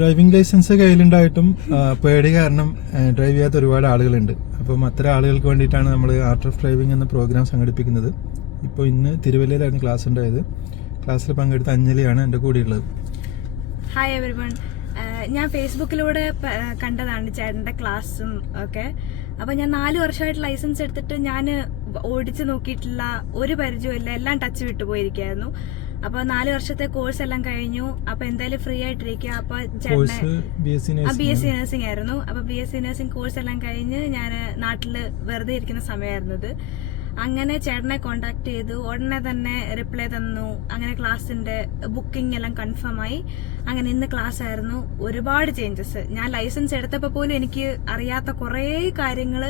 Driving licence കയ്യിലുണ്ടായിട്ടും പേടി കാരണം drive ചെയ്യാത്ത ഒരുപാട് ആളുകളുണ്ട്. അപ്പം അത്തരം ആളുകൾക്ക് വേണ്ടിയിട്ടാണ് നമ്മൾ ആർട്ട് ഓഫ് ഡ്രൈവിംഗ് എന്ന പ്രോഗ്രാം സംഘടിപ്പിക്കുന്നത്. ഇപ്പോൾ ഇന്ന് തിരുവല്ലയിലായിരുന്നു ക്ലാസ് ഉണ്ടായത്. ക്ലാസ്സിൽ പങ്കെടുത്ത അഞ്ജലിയാണ് എന്റെ കൂടെയുള്ളത്. ഹായ് എവരി വൺ ഞാൻ ഫേസ്ബുക്കിലൂടെ കണ്ടതാണ് ചേട്ടന്റെ ക്ലാസ്സും ഒക്കെ. അപ്പോൾ ഞാൻ നാല് വർഷമായിട്ട് ലൈസൻസ് എടുത്തിട്ട് ഞാൻ ഓടിച്ച് നോക്കിയിട്ടില്ല ഒരു പരിചയമില്ല എല്ലാം ടച്ച് വിട്ടു പോയിരിക്കുകയായിരുന്നു അപ്പോൾ നാല് വർഷത്തെ കോഴ്സ് എല്ലാം കഴിഞ്ഞു. അപ്പൊ എന്തായാലും ഫ്രീ ആയിട്ടിരിക്കുക അപ്പൊ ബി എസ് സി നഴ്സിംഗ് ആയിരുന്നു. അപ്പൊ B S C nursing course എല്ലാം കഴിഞ്ഞ് ഞാൻ നാട്ടിൽ വെറുതെ ഇരിക്കുന്ന സമയമായിരുന്നത് അങ്ങനെ ചേട്ടനെ കോണ്ടാക്ട് ചെയ്തു. ഉടനെ തന്നെ റിപ്ലൈ തന്നു. അങ്ങനെ ക്ലാസ്സിന്റെ ബുക്കിംഗ് എല്ലാം കൺഫേം ആയി. അങ്ങനെ ഇന്ന് ക്ലാസ് ആയിരുന്നു ഒരുപാട് ചേഞ്ചസ് ഞാൻ ലൈസൻസ് എടുത്തപ്പോൾ പോലും എനിക്ക് അറിയാത്ത കുറേ കാര്യങ്ങൾ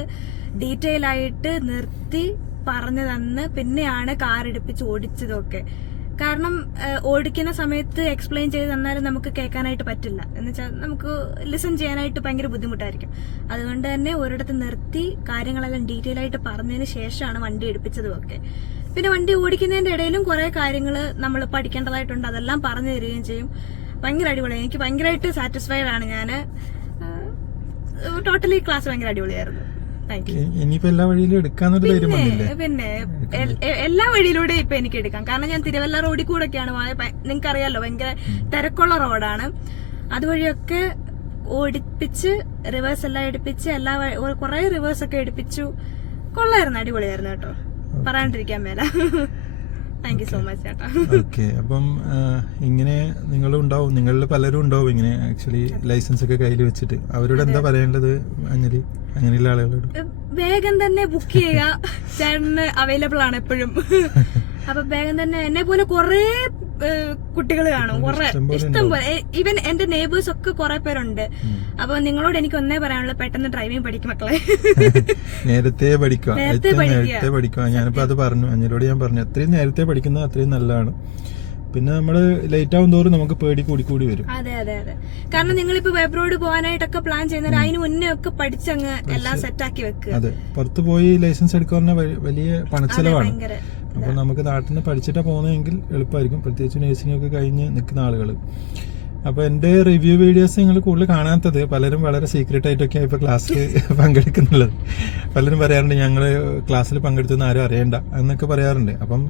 ഡീറ്റെയിൽ ആയിട്ട് നിർത്തി പറഞ്ഞു തന്ന് പിന്നെയാണ് കാർ എടുപ്പിച്ച് ഓടിച്ചതൊക്കെ. കാരണം ഓടിക്കുന്ന സമയത്ത് എക്സ്പ്ലെയിൻ ചെയ്ത് തന്നാലും നമുക്ക് കേൾക്കാനായിട്ട് പറ്റില്ല. എന്ന് വെച്ചാൽ നമുക്ക് ലിസൺ ചെയ്യാനായിട്ട് ഭയങ്കര ബുദ്ധിമുട്ടായിരിക്കും. അതുകൊണ്ട് തന്നെ ഒരിടത്ത് നിർത്തി കാര്യങ്ങളെല്ലാം ഡീറ്റെയിൽ ആയിട്ട് പറഞ്ഞതിന് ശേഷമാണ് വണ്ടി എടുപ്പിച്ചതും ഒക്കെ പിന്നെ വണ്ടി ഓടിക്കുന്നതിന്റെ ഇടയിലും കുറെ കാര്യങ്ങൾ നമ്മൾ പഠിക്കേണ്ടതായിട്ടുണ്ട്. അതെല്ലാം പറഞ്ഞു തരികയും ചെയ്യും. ഭയങ്കര അടിപൊളിയാണ് എനിക്ക് ഭയങ്കരമായിട്ട് സാറ്റിസ്ഫൈഡ് ആണ് ഞാൻ ടോട്ടലി ക്ലാസ് ഭയങ്കര അടിപൊളിയായിരുന്നു. ഇനിയിപ്പോ എല്ലാ വഴിയിലും എടുക്കാന്നൊരു ധൈര്യം പിന്നെ എല്ലാ വഴിയിലൂടെ ഇപ്പൊ എനിക്ക് എടുക്കാം കാരണം ഞാൻ തിരുവല്ല റോഡിൽ കൂടെ ഒക്കെയാണ് നിങ്ങൾക്ക് അറിയാലോ ഭയങ്കര തിരക്കുള്ള റോഡാണ്. അതുവഴിയൊക്കെ ഓടിപ്പിച്ച് റിവേഴ്സ് എല്ലാം എടുപ്പിച്ച് എല്ലാ കുറെ റിവേഴ്സ് ഒക്കെ എടുപ്പിച്ചു. കൊള്ളായിരുന്നു അടിപൊളിയായിരുന്നു കേട്ടോ. പറയാണ്ടിരിക്കാൻ മേല. താങ്ക് യു സോ മച്ച് ചേട്ടാ. ഓക്കെ അപ്പം ഇങ്ങനെ നിങ്ങൾ ഉണ്ടാവും. നിങ്ങളിൽ പലരും ഉണ്ടാവും ഇങ്ങനെ ആക്ച്വലി ലൈസൻസ് ഒക്കെ കയ്യിൽ വെച്ചിട്ട്. അവരോട് എന്താ പറയേണ്ടത്? അഞ്ജലി അങ്ങനെയുള്ള ആളുകളോട്. വേഗം തന്നെ ബുക്ക് ചെയ്യുക. ചേട്ടന് അവൈലബിൾ ആണ് എപ്പോഴും. അപ്പൊ വേഗം തന്നെ എന്നെ പോലെ കുറെ കുട്ടികൾ കാണും. കുറെ ഇഷ്ടം പോലെ ഈവൻ എന്റെ നെയ്ബേഴ്സ് ഒക്കെ കുറെ പേരുണ്ട്. അപ്പൊ നിങ്ങളോട് എനിക്ക് ഒന്നേ പറയാനുള്ളത് പെട്ടെന്ന് ഡ്രൈവിംഗ് പഠിക്കും മക്കളെ. നേരത്തെ പഠിക്കുക. നേരത്തെ പഠിക്കുക. ഞാനിപ്പോ അത് പറഞ്ഞു. അഞ്ഞിലോട് ഞാൻ പറഞ്ഞു. അത്രയും നേരത്തെ പഠിക്കുന്നത് അത്രയും നല്ലതാണ്. പിന്നെ നമ്മൾ ലേറ്റ് ആവും തോറും നമുക്ക് പേടി കൂടി കൂടി വരും. അതെ അതെ അതെ. കാരണം നിങ്ങളിപ്പോ ഇപ്പൊ എബ്രോഡ് പോകാനായിട്ടൊക്കെ പ്ലാൻ ചെയ്യുന്നവർ അതിന് മുന്നേ ഒക്കെ പഠിച്ചങ്ങ് എല്ലാം സെറ്റ് ആക്കി വെക്കുക അതെ. പുറത്തു പോയി ലൈസൻസ് എടുക്കാൻ വലിയ പണച്ചെലവാണ്. അപ്പോൾ നമുക്ക് നാട്ടിൽ നിന്ന് പഠിച്ചിട്ട് പോകുന്നതെങ്കിൽ എളുപ്പമായിരിക്കും പ്രത്യേകിച്ച് നേഴ്സിംഗ് ഒക്കെ കഴിഞ്ഞ് നിൽക്കുന്ന ആളുകൾ അപ്പോൾ എന്റെ റിവ്യൂ വീഡിയോസ് നിങ്ങൾ കൂടുതൽ കാണാത്തത് പലരും വളരെ സീക്രട്ട് ആയിട്ടൊക്കെയാണ് ഇപ്പോൾ ക്ലാസ്സിൽ പങ്കെടുക്കുന്നുള്ളത് പലരും പറയാറുണ്ട് ഞങ്ങൾ ക്ലാസ്സിൽ പങ്കെടുത്തെന്ന് ആരും അറിയണ്ട എന്നൊക്കെ പറയാറുണ്ട്. അപ്പം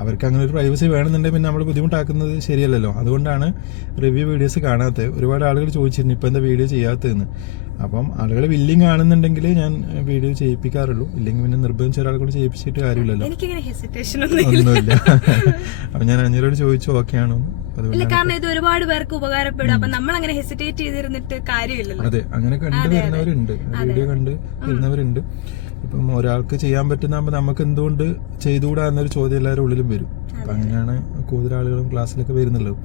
അവർക്ക് അങ്ങനെ ഒരു പ്രൈവസി വേണമെന്നുണ്ടെങ്കിൽ പിന്നെ നമ്മൾ ബുദ്ധിമുട്ടാക്കുന്നത് ശരിയല്ലല്ലോ. അതുകൊണ്ടാണ് റിവ്യൂ വീഡിയോസ് കാണാത്തത്. ഒരുപാട് ആളുകൾ ചോദിച്ചിരുന്നു ഇപ്പം എന്താ വീഡിയോ ചെയ്യാത്തതെന്ന്? അപ്പം ആളുകൾ വില്ലിങ് ആണെന്നുണ്ടെങ്കിൽ ഞാൻ വീഡിയോ ചെയ്യിപ്പിക്കാറുള്ളൂ. ഇല്ലെങ്കിൽ പിന്നെ നിർബന്ധിച്ച ഒരാളെ കൊണ്ട് ചെയ്യിപ്പിച്ചിട്ട് കാര്യമില്ലല്ലോ. ഒന്നുമില്ല. അപ്പൊ ഞാൻ അഞ്ഞൂരോട് ചോദിച്ചു ഓക്കെ ആണോ. ഇല്ല കാരണം ഇത് ഒരുപാട് പേർക്ക് ഉപകാരപ്പെടും. അപ്പൊ നമ്മൾ അങ്ങനെ ഹെസിറ്റേറ്റ് ചെയ്തിരുന്നിട്ട് കാര്യമില്ലല്ലോ. അതെ അങ്ങനെ കണ്ടു വരുന്നവരുണ്ട്. വീഡിയോ കണ്ട് വരുന്നവരുണ്ട്. ഇപ്പം ഒരാൾക്ക് ചെയ്യാൻ പറ്റുന്നാകുമ്പോൾ നമുക്ക് എന്തുകൊണ്ട് ചെയ്തുകൂടാ എന്നൊരു ചോദ്യം എല്ലാവരുടെ ഉള്ളിലും വരും. അപ്പം അങ്ങനെയാണ് കൂടുതൽ ആളുകളും ക്ലാസ്സിലൊക്കെ വരുന്നുള്ളത്.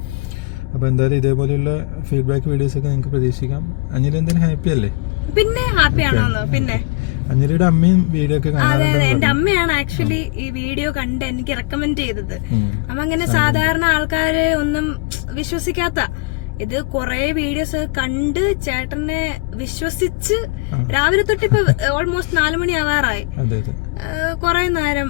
അപ്പൊ എന്തായാലും ഇതേപോലെയുള്ള ഫീഡ്ബാക്ക് വീഡിയോസ് ഒക്കെ നിങ്ങൾക്ക് പ്രതീക്ഷിക്കാം. അഞ്ജലി എന്തായാലും ഹാപ്പി അല്ലേ? പിന്നെ ഹാപ്പിയാണോന്ന് പിന്നെ. അഞ്ജലിയുടെ അമ്മയും വീഡിയോ ഒക്കെ അതെ അതെ. എന്റെ അമ്മയാണ് ആക്ച്വലി ഈ വീഡിയോ കണ്ട് എനിക്ക് റെക്കമെൻഡ് ചെയ്തത്. അപ്പൊ അമ്മ അങ്ങനെ സാധാരണ ആൾക്കാരെ ഒന്നും വിശ്വസിക്കാത്ത ഇത് കൊറേ വീഡിയോസ് കണ്ട് ചേട്ടനെ വിശ്വസിച്ച് രാവിലെ തൊട്ട് ഇപ്പൊ ഓൾമോസ്റ്റ് നാലു മണി ആവാറായി. കൊറേ നേരം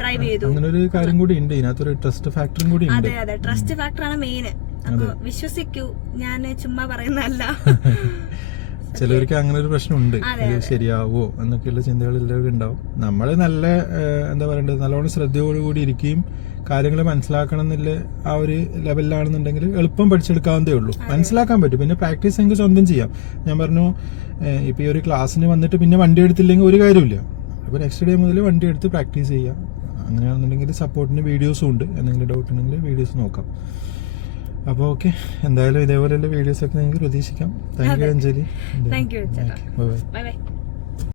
ഡ്രൈവ് ചെയ്തു. അങ്ങനെ ഒരു കാര്യം കൂടി ഉണ്ട്. ഇതിനകത്തൊരു ട്രസ്റ്റ് ഫാക്ടറും കൂടി അതെ അതെ. ട്രസ്റ്റ് ഫാക്ടർ ആണ് മെയിൻ അപ്പൊ വിശ്വസിക്കൂ. ഞാൻ ചുമ്മാ പറയുന്നതല്ല. ചിലവർക്ക് അങ്ങനെ ഒരു പ്രശ്നമുണ്ട്. ഇത് ശരിയാവോ എന്നൊക്കെയുള്ള ചിന്തകൾ എല്ലാവരും ഉണ്ടാവും. നമ്മൾ നല്ല എന്താ പറയണ്ടത്? നല്ലോണം ശ്രദ്ധയോടുകൂടി ഇരിക്കുകയും കാര്യങ്ങൾ മനസ്സിലാക്കണം എന്നുള്ള ആ ഒരു ലെവലിലാണെന്നുണ്ടെങ്കിൽ എളുപ്പം പഠിച്ചെടുക്കാവുന്നതേ ഉള്ളൂ. മനസ്സിലാക്കാൻ പറ്റും. പിന്നെ പ്രാക്ടീസ് എങ്കിൽ സ്വന്തം ചെയ്യാം. ഞാൻ പറഞ്ഞു ഇപ്പം ഈ ഒരു ക്ലാസ്സിന് വന്നിട്ട് പിന്നെ വണ്ടി എടുത്തില്ലെങ്കിൽ ഒരു കാര്യമില്ല അപ്പോൾ നെക്സ്റ്റ് ഡേ മുതൽ വണ്ടി എടുത്ത് പ്രാക്ടീസ് ചെയ്യാം. അങ്ങനെയാണെന്നുണ്ടെങ്കിൽ സപ്പോർട്ടിന് വീഡിയോസും ഉണ്ട്. എന്തെങ്കിലും ഡൗട്ട് ഉണ്ടെങ്കിൽ വീഡിയോസ് നോക്കാം. അപ്പോൾ ഓക്കെ എന്തായാലും ഇതേപോലെയുള്ള വീഡിയോസ് ഒക്കെ നിങ്ങൾക്ക് പ്രതീക്ഷിക്കാം. Thank you Anjali. Bye bye